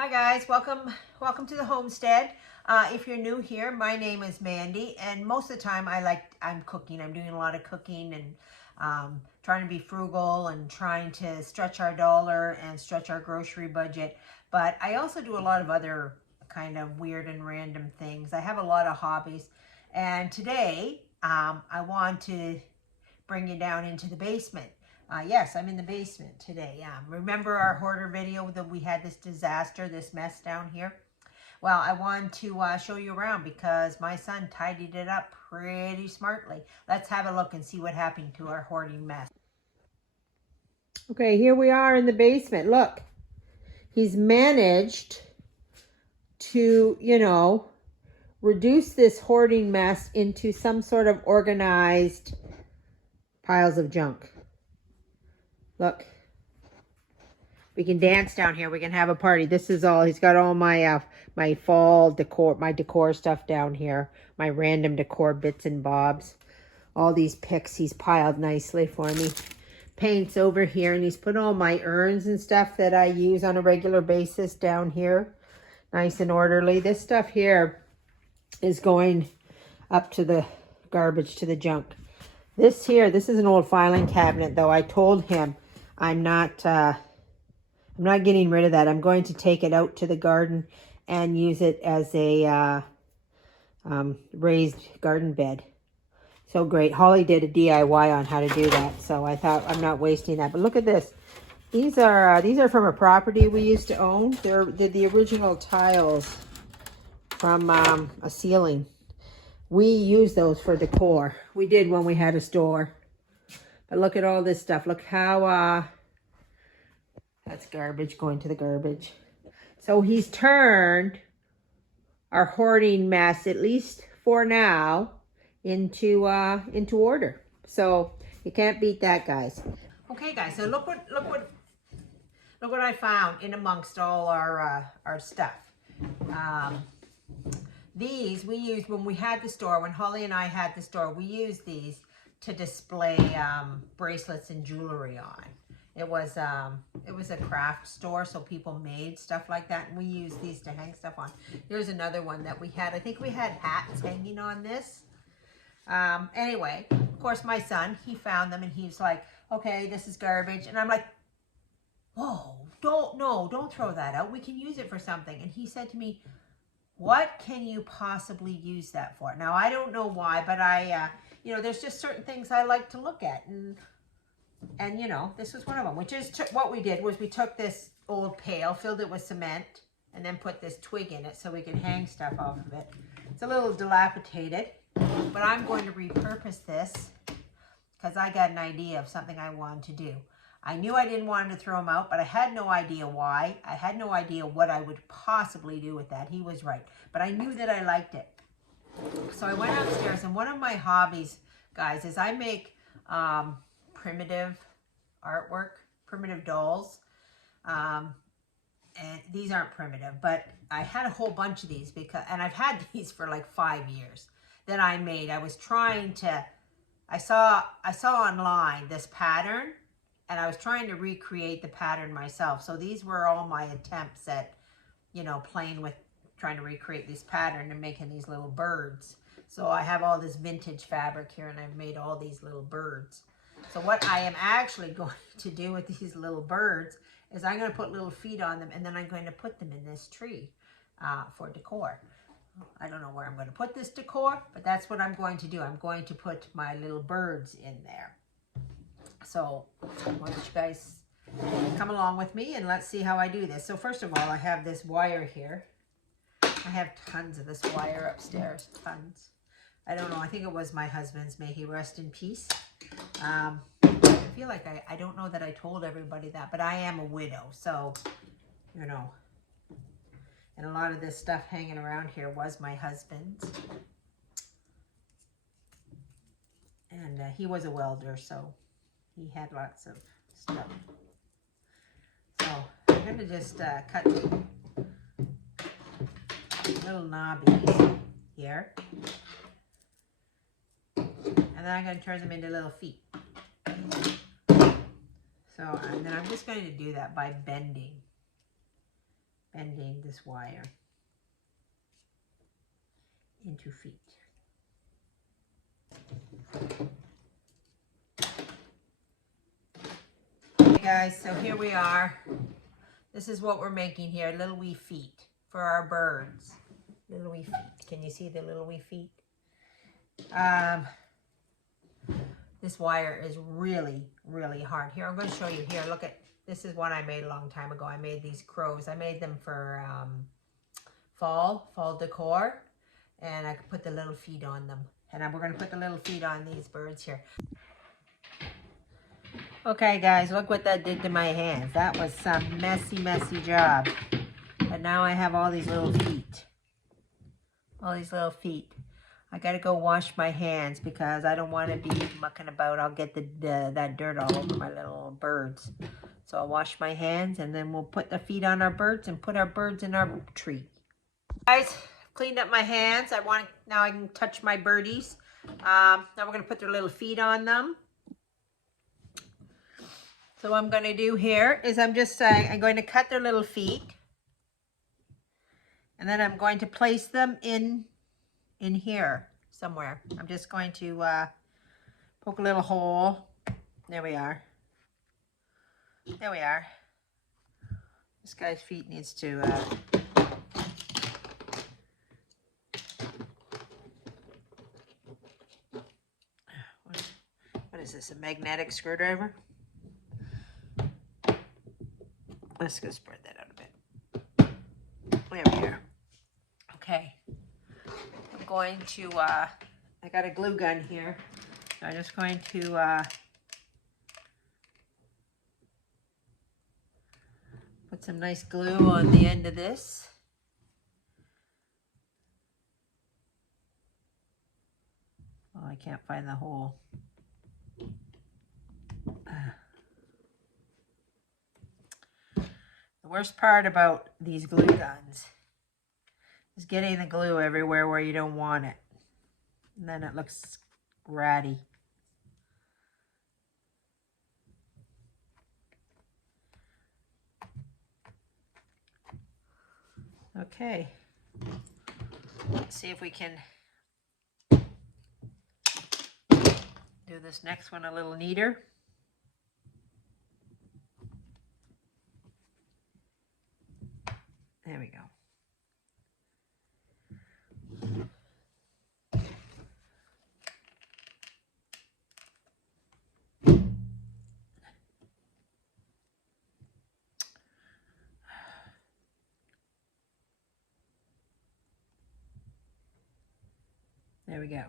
Hi guys, welcome to the homestead. If you're new here, my name is Mandy, and most of the time I'm cooking. I'm doing a lot of cooking and trying to be frugal and trying to stretch our dollar and stretch our grocery budget. But I also do a lot of other kind of weird and random things. I have a lot of hobbies, and today I want to bring you down into the basement. Yes, I'm in the basement today. Remember our hoarder video that we had this disaster, this mess down here? Well, I wanted to show you around because my son tidied it up pretty smartly. Let's have a look and see what happened to our hoarding mess. Okay, here we are in the basement. Look, he's managed to, reduce this hoarding mess into some sort of organized piles of junk. Look, we can dance down here. We can have a party. This is all, he's got all my my fall decor, my decor stuff down here. My random decor bits and bobs. All these picks he's piled nicely for me. Paints over here, and he's put all my urns and stuff that I use on a regular basis down here. Nice and orderly. This stuff here is going up to the garbage, to the junk. This is an old filing cabinet, though. I told him I'm not getting rid of that. I'm going to take it out to the garden and use it as a raised garden bed. So great. Holly did a DIY on how to do that, so I thought I'm not wasting that. But look at this. These are from a property we used to own. They're the original tiles from a ceiling. We use those for decor. We did when we had a store. But look at all this stuff. Look how that's garbage going to the garbage. So he's turned our hoarding mess, at least for now, into order. So you can't beat that, guys. Okay, guys. So look what I found in amongst all our stuff. These we used when we had the store. When Holly and I had the store, we used these to display bracelets and jewelry on. It was a craft store, so people made stuff like that, and we used these to hang stuff on. Here's another one that we had. I think we had hats hanging on this. Anyway, of course, my son, he found them, and he's like, okay, this is garbage. And I'm like, whoa, don't throw that out. We can use it for something. And he said to me, what can you possibly use that for? Now, I don't know why, but there's just certain things I like to look at, and this was one of them. Which is what we did was we took this old pail, filled it with cement, and then put this twig in it so we could hang stuff off of it. It's a little dilapidated, but I'm going to repurpose this because I got an idea of something I wanted to do. I knew I didn't want him to throw them out, but I had no idea why. I had no idea what I would possibly do with that. He was right, but I knew that I liked it. So I went upstairs, and one of my hobbies, guys, is I make primitive artwork, primitive dolls. And these aren't primitive, but I had a whole bunch of these and I've had these for like 5 years that I made. I was trying to, I saw online this pattern, and I was trying to recreate the pattern myself. So these were all my attempts at, playing with, trying to recreate this pattern and making these little birds. So I have all this vintage fabric here, and I've made all these little birds. So what I am actually going to do with these little birds is I'm going to put little feet on them, and then I'm going to put them in this tree for decor. I don't know where I'm going to put this decor, but that's what I'm going to do. I'm going to put my little birds in there. So I want you guys come along with me, and let's see how I do this. So first of all, I have this wire here. I have tons of this wire upstairs, tons. I don't know, I think it was my husband's, may he rest in peace. I feel like I don't know that I told everybody that, but I am a widow, so, and a lot of this stuff hanging around here was my husband's. And he was a welder, so he had lots of stuff. So I'm going to just cut little knobbies here. And then I'm going to turn them into little feet. So, and then I'm just going to do that by bending bending this wire into feet. Okay guys, so here we are. This is what we're making here, little wee feet for our birds. Little wee feet. Can you see the little wee feet? This wire is really, really hard. Here, I'm going to show you here. Look at, this is one I made a long time ago. I made these crows. I made them for fall decor. And I could put the little feet on them. And we're going to put the little feet on these birds here. Okay, guys, look what that did to my hands. That was some messy, messy job. But now I have all these little feet. All these little feet. I gotta go wash my hands because I don't want to be mucking about. I'll get that dirt all over my little birds. So I'll wash my hands and then we'll put the feet on our birds and put our birds in our tree. Guys, cleaned up my hands. Now I can touch my birdies. Now we're gonna put their little feet on them. So what I'm gonna do here is I'm going to cut their little feet. And then I'm going to place them in here somewhere. I'm just going to poke a little hole. There we are. There we are. This guy's feet needs to what is this, a magnetic screwdriver? Let's go spread that out a bit. There we are. Okay. I'm going to, I got a glue gun here. So I'm just going to put some nice glue on the end of this. Oh, I can't find the hole. The worst part about these glue guns is getting the glue everywhere where you don't want it. And then it looks ratty. Okay. Let's see if we can do this next one a little neater. There we go. There we go.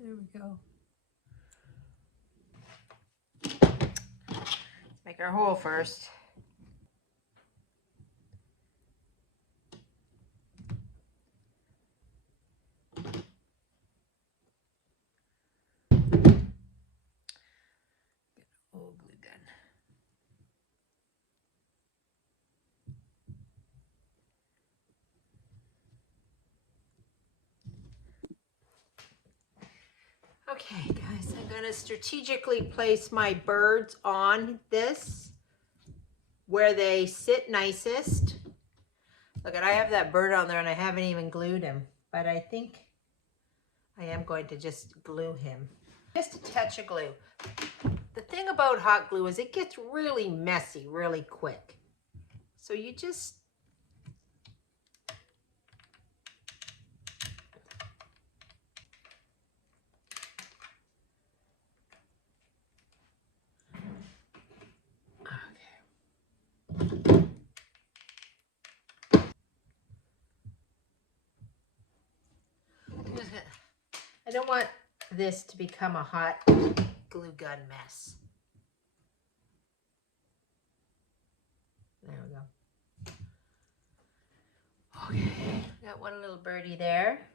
There we go. Make our hole first. Old glue gun. Okay, guys, I'm going to strategically place my birds on this where they sit nicest. Look, I have that bird on there and I haven't even glued him, but I think I am going to just glue him. Just a touch of glue. The thing about hot glue is it gets really messy really quick. So you just I don't want this to become a hot glue gun mess. There we go. Okay, got one little birdie there.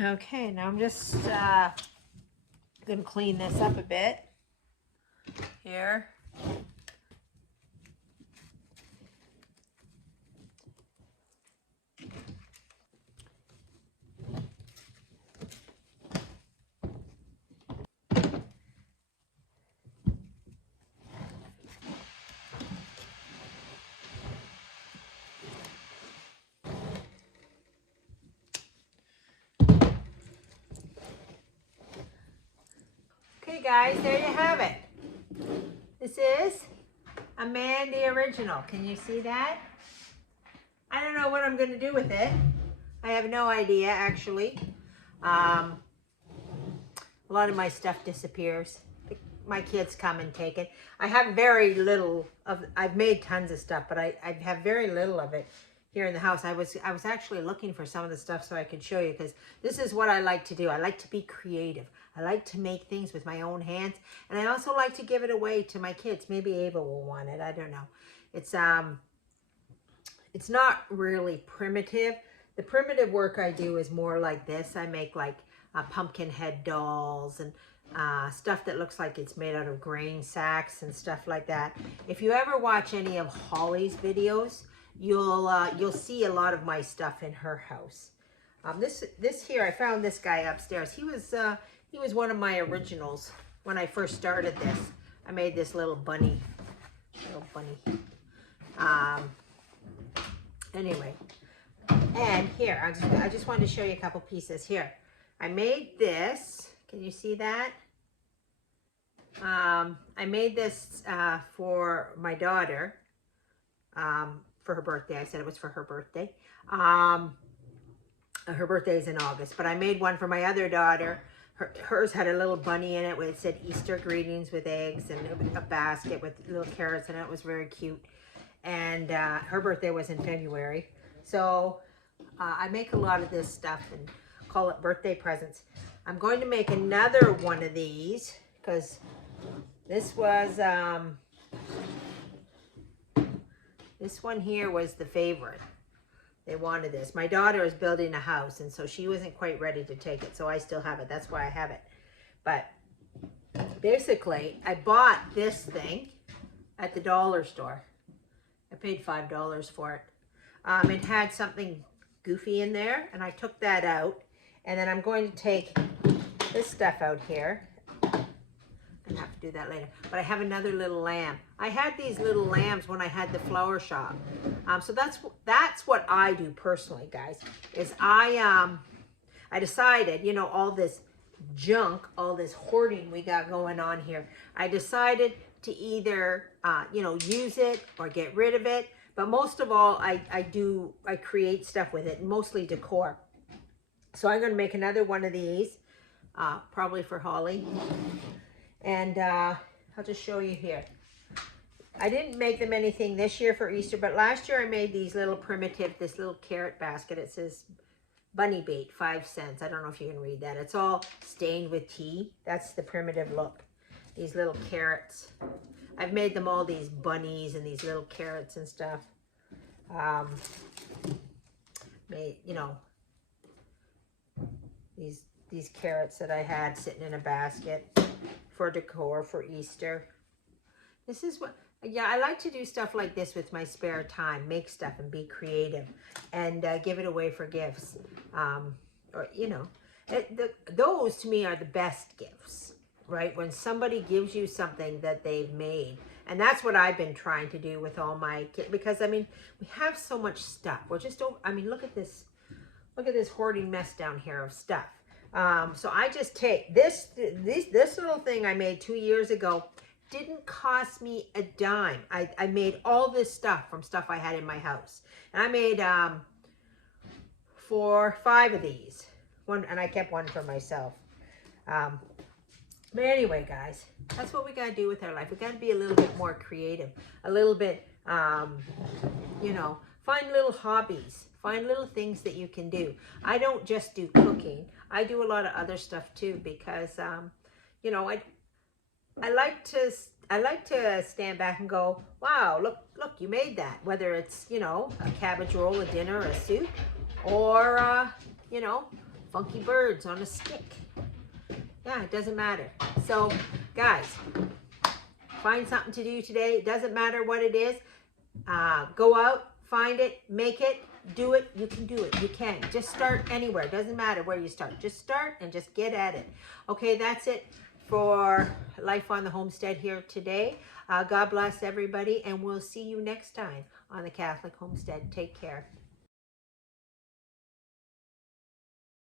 Okay, now I'm just gonna clean this up a bit here. Okay guys, there you have it. This is a Mandy original. Can you see that? I don't know what I'm going to do with it. I have no idea actually. A lot of my stuff disappears. My kids come and take it. I have very little of, I've made tons of stuff, but I have very little of it here in the house. I was actually looking for some of the stuff so I could show you, because this is what I like to do. I like to be creative. I like to make things with my own hands, and I also like to give it away to my kids. Maybe Ava will want it. I don't know. It's not really primitive. The primitive work I do is more like this. I make like pumpkin head dolls and stuff that looks like it's made out of grain sacks and stuff like that. If you ever watch any of Holly's videos, you'll see a lot of my stuff in her house. This here, I found this guy upstairs. He was one of my originals when I first started this. I made this little bunny. Anyway, and here, I just wanted to show you a couple pieces here. I made this. Can you see that? I made this for my daughter for her birthday. I said it was for her birthday. Her birthday is in August, but I made one for my other daughter. Hers had a little bunny in it where it said Easter greetings with eggs, and a basket with little carrots in it. It was very cute. And her birthday was in February. So I make a lot of this stuff and call it birthday presents. I'm going to make another one of these because this was, this one here was the favorite. They wanted this. My daughter is building a house, and so she wasn't quite ready to take it, so I still have it. That's why I have it. But basically, I bought this thing at the dollar store. I paid $5 for it. It had something goofy in there, and I took that out. And then I'm going to take this stuff out here. I'm gonna have to do that later. But I have another little lamb. I had these little lambs when I had the flower shop. So that's what I do personally, guys. Is I decided, you know, all this junk, all this hoarding we got going on here. I decided to either, you know, use it or get rid of it. But most of all, I create stuff with it, mostly decor. So I'm going to make another one of these, probably for Holly. And I'll just show you here. I didn't make them anything this year for Easter, but last year I made these little primitive, this little carrot basket. It says bunny bait, 5 cents. I don't know if you can read that. It's all stained with tea. That's the primitive look. These little carrots. I've made them all these bunnies and these little carrots and stuff. Made, you know, these carrots that I had sitting in a basket for decor for Easter. This is what, yeah, I like to do stuff like this with my spare time, make stuff and be creative and give it away for gifts. Or, you know, those to me are the best gifts, right? When somebody gives you something that they've made. And that's what I've been trying to do with all my kids, because I mean, we have so much stuff. We're just, I mean, look at this hoarding mess down here of stuff. So I just take this little thing I made 2 years ago. Didn't cost me a dime. I made all this stuff from stuff I had in my house. And I made 5 of these. One, and I kept one for myself. But anyway, guys, that's what we got to do with our life. We got to be a little bit more creative. A little bit, you know, find little hobbies. Find little things that you can do. I don't just do cooking. I do a lot of other stuff too, because, you know, I like to stand back and go, wow, look, you made that. Whether it's, you know, a cabbage roll, a dinner, a soup, or, you know, funky birds on a stick. Yeah, it doesn't matter. So, guys, find something to do today. It doesn't matter what it is. Go out, find it, make it, do it. You can do it. You can. Just start anywhere. It doesn't matter where you start. Just start and just get at it. Okay, that's it for Life on the Homestead here today. God bless everybody, and we'll see you next time on the Catholic Homestead. Take care.